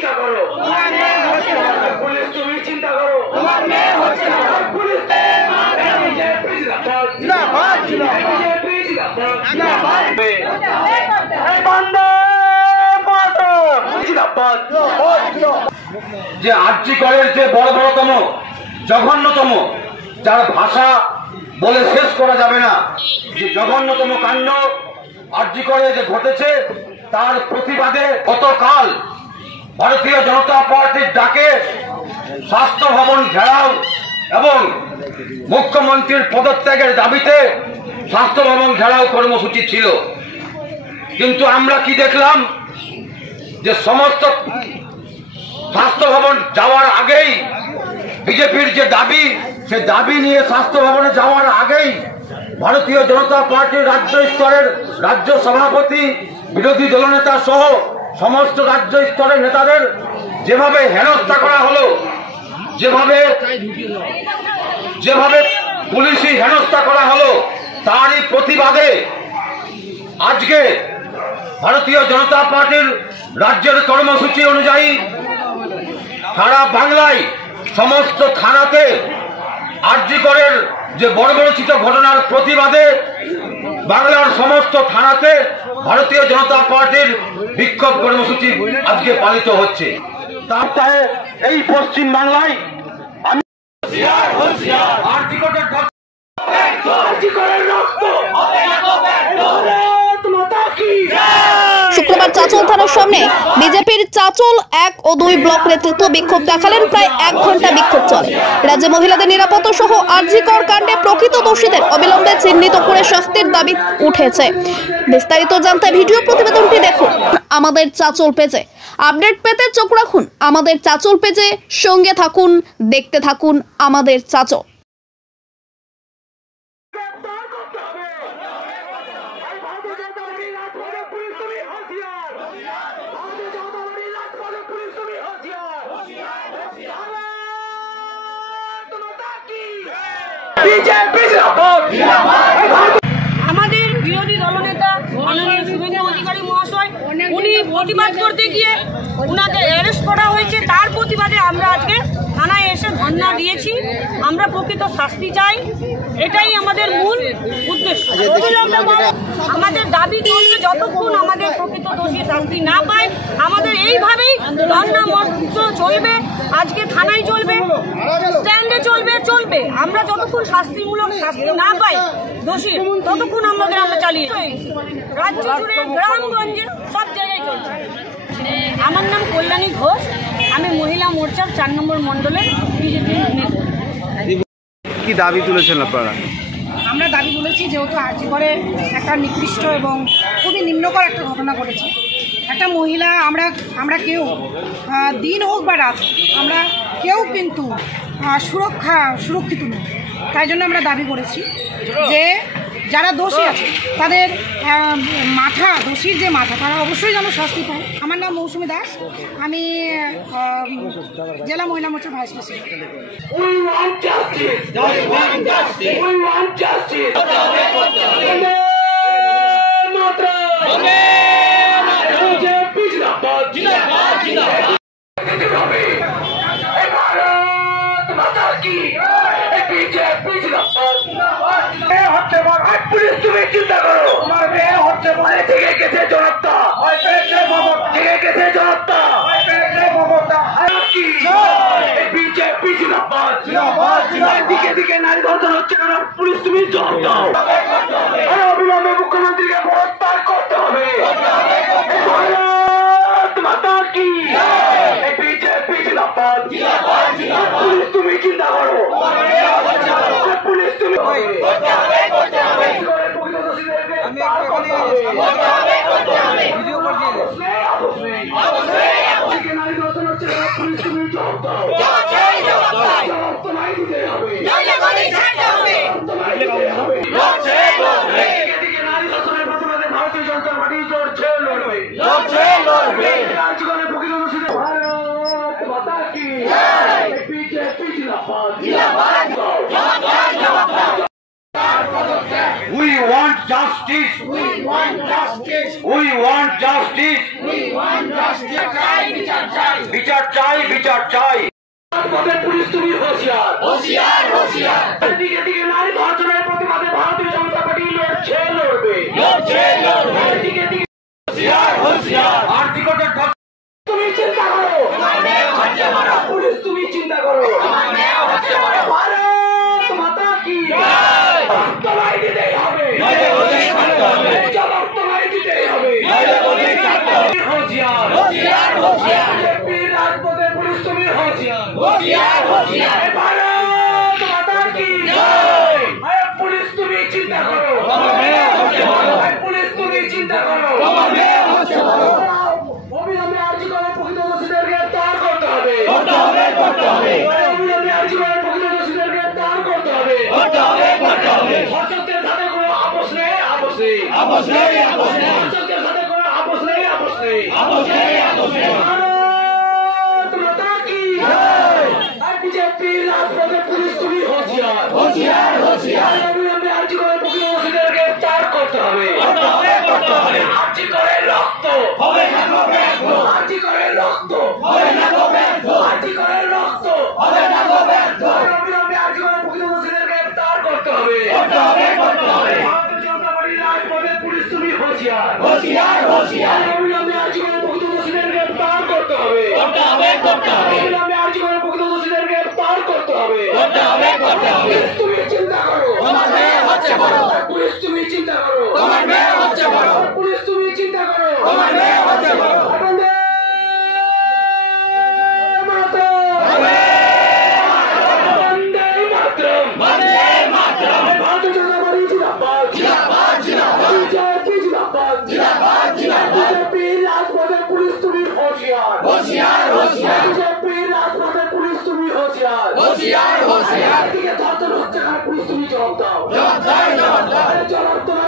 চিন্তা করো, পুলিশ তুমি চিন্তা করো, পুলিশ যে আরজি করের যে বড় বড়তম জঘন্যতম, যার ভাষা বলে শেষ করা যাবে না, যে জঘন্যতম কাণ্ড আরজি করে যে ঘটেছে, তার প্রতিবাদে গতকাল ভারতীয় জনতা পার্টির ডাকে স্বাস্থ্য ভবন ঘেরাও এবং মুখ্যমন্ত্রীর পদত্যাগের দাবিতে স্বাস্থ্য ভবন ঘেরাও কর্মসূচি ছিল। কিন্তু আমরা কি দেখলাম, যে সমস্ত স্বাস্থ্য ভবন যাওয়ার আগেই বিজেপির যে দাবি, সে দাবি নিয়ে স্বাস্থ্য ভবনে যাওয়ার আগেই ভারতীয় জনতা পার্টির রাজ্য স্তরের রাজ্য সভাপতি, বিরোধী দলনেতা সহ সমস্ত রাজ্য স্তরের নেতাদের যেভাবে হেনস্থা করা হলো, যেভাবে পুলিশি হেনস্থা করা হলো, তারই প্রতিবাদে আজকে ভারতীয় জনতা পার্টির রাজ্যের কর্মসূচি অনুযায়ী সারা বাংলায় সমস্ত থানাতে আরজি করের যে বর্বরোচিত ঘটনার প্রতিবাদে বাংলার সমস্ত থানাতে ভারতীয় জনতা পার্টির বিক্ষোভ কর্মসূচি আজকে পালিত হচ্ছে। তার এই পশ্চিম বাংলায় আমি শুক্রবার চাঁচল থানার সামনে বিজেপির চাঁচল 1 ও 2 ব্লক নেতৃত্ব বিক্ষোভ দেখালেন। প্রায় 1 ঘন্টা বিক্ষোভ চলে। রাজ্যে মহিলাদের নিরাপত্তা সহ আরজি কর কাণ্ডে প্রকৃত দোষীদের অবিলম্বে চিহ্নিত করে শাস্তির দাবি উঠেছে। বিস্তারিত জানতে ভিডিও প্রতিবেদনটি দেখুন আমাদের চাঁচল পেজে। আপডেট পেতে চোখ রাখুন আমাদের চাঁচল পেজে, সঙ্গে থাকুন, দেখতে থাকুন আমাদের চাঁচল। আমাদের বিরোধী দলনেতা মাননীয় শুভেন্দু অধিকারী মহাশয়, উনি প্রতিবাদ করতে গিয়ে উনাকে অ্যারেস্ট করা হয়েছে। তার প্রতিবাদে আমরা আজকে থানায় এসে ধর্ণা দিয়েছি। আমরা প্রকৃত শাস্তি চাই, এটাই আমাদের মূল উদ্দেশ্য। আমাদের দাবি চলবে যতক্ষণ আমাদের প্রকৃত দোষী শাস্তি না পায়। আমাদের এইভাবেই ধর্ণা মঞ্চ চলবে, আজকে থানায় চলবে, স্ট্যান্ডে চলবে। আমরা যতক্ষণ শাস্তিমূলক শাস্তি না পাই দোষী, ততক্ষণ আমরা চালিয়ে রাজ্য জুড়ে গ্রামগঞ্জে সব জায়গায় চলছে। আমার নাম কল্যাণী ঘোষ, আমি মহিলা মোর্চার 4 নম্বর মণ্ডলের বিজেপি নেতা। কি দাবি তুলেছেন আপনারা? আমরা দাবি তুলেছি, যেহেতু আরজি করে একটা নিকৃষ্ট এবং খুবই নিম্নকর একটা ঘটনা ঘটেছে। একটা মহিলা, আমরা কেউ দিন হোক বা রাত, আমরা কেউ কিন্তু সুরক্ষিত নই। তাই জন্য আমরা দাবি করেছি যে যারা দোষী আছে তাদের দোষীর যে মাথা, তারা অবশ্যই যেন শাস্তি পায়। আমার নাম মৌসুমী দাস, আমি জেলা মহিলা মোর্চার ভাইস প্রেসিডেন্ট। পুলিশ তুমি চিন্তা করো, থেকে গেছে জনতা, থেকে গেছে জনতা, বিজেপি জিন্দাবাদ। দিকে দিকে নারী ধর্ষণ হচ্ছে কেন? পুলিশ তুমি জবাব দাও। অবিলম্বে মুখ্যমন্ত্রীকে বহিষ্কার করতে হবে। মাতা কি বিজেপি জিন্দাবাদ। পুলিশ তুমি চিন্তা করো, পুলিশ তুমি ভারতীয় জনতা পার্টি চলছে লড়বে। We want justice. We want justice. We want justice. We want justice. হুঁশিয়ার চাই। পুলিশ তুমি হুঁশিয়ার, হুঁশিয়ার, হুঁশিয়ার। দিকে দিকে নারী ধর্ষণের প্রতিবাদে ভারতীয় জনতা পার্টি লড়ছে, লড়বে, লড়ছে, লড়বে। দিকে দিকে হুঁশিয়ার, হুঁশিয়ার। আর্থিক তুমি চিন্তা করো, পুলিশ তুমি চিন্তা করো। ভারত মাতা কি তোমায় দিতেই হবে, জবাব তোমায় দিতেই হবে। হুঁশিয়ার, হুঁশিয়ার, হুঁশিয়ার। রাজপথে পুলিশ তুমি হুঁশিয়ার, হুঁশিয়ার, হুঁশিয়ার। ভারত মাতা কি পুলিশ তুমি চিন্তা করো, পুলিশ তুমি চিন্তা করো। অবিলম্বে আর্জি করে প্রকৃত দোষীদের গ্রেফতার করতে হবে, অবিলম্বে আর্জি করে প্রকৃত দোষীদের গ্রেফতার করতে হবে। ধর্ষকদের সাথে কোনো আপোষ নেই, আপোষ নেই, আপোষ নেই, আপোষ নেই। ধর্ষকদের সাথে কোনো আপোষ নেই, আপোষ নেই, আপোষ নেই, আপোষ নেই। ভারত মাতা কি বিজেপির রাজপথে পুলিশ তুমি হুঁশিয়ার, হুঁশিয়ার, হুঁশিয়ার। অবিলম্বে আর্জি করে প্রকৃত দোষীদের গ্রেফতার করতে হবে, আর্জি করে রক্ত হবে না গো ব্যর্থ, আর্জি করে রক্ত হবে না গো ব্যর্থ, আর্জি করে রক্ত হবে না গো ব্যর্থ। অবিলম্বে আর্জি করে প্রকৃত দোষীদের গ্রেফতার করতে হবে, ভারতীয় জনতা পার্টির রাজপথে পুলিশ তুমি হুঁশিয়ার, হুঁশিয়ার, হুঁশিয়ার। অবিলম্বে আর্জি করে প্রকৃত দোষীদের গ্রেফতার করতে হবে, অবিলম্বে আর্জি করে প্রকৃত দোষীদের গ্রেফতার করতে হবে। পুলিশ তুমি চিন্তা করো, পুলিশ তুমি চিন্তা করো, পুলিশ তুমি চিন্তা করো। পুলিশ তুমি হুঁশিয়ার, হুঁশিয়ার, হুঁশিয়ার। বিজেপির রাজপথে পুলিশ তুমি হুঁশিয়ার, হুঁশিয়ার, হুঁশিয়ার। দিকে ধর্ষণ হচ্ছে, পুলিশ তুমি জবাব দাও, জবাব দাও, জবাব দাও।